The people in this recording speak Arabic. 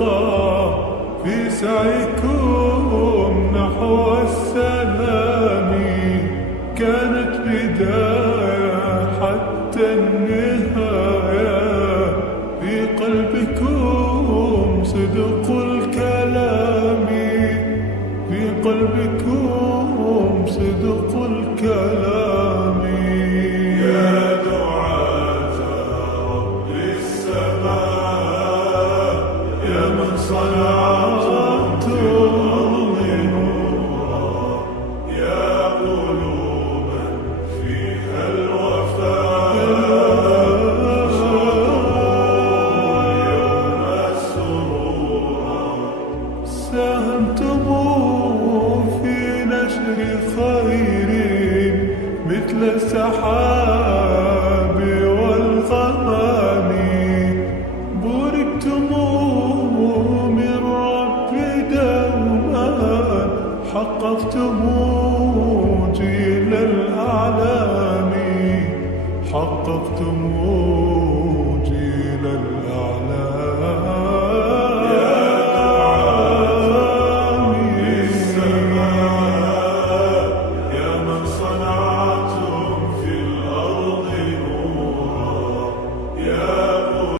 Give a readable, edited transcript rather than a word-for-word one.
ترقى في سعيكم نحو السلام. كانت بداية حتى النهاية، في قلبكم صدق الكلام، في قلبكم صدق الكلام. يا دعاة رب السماء، يا من صنعتم الأرض نورا، يا قلوبا فيها الوفاء، يوم سرورا. ساهمتم في نشر خير مثل السحاب والغمام، بوركتم من رب دوما، حققتم جيل الأعلام، حققتم جيل الأعلام.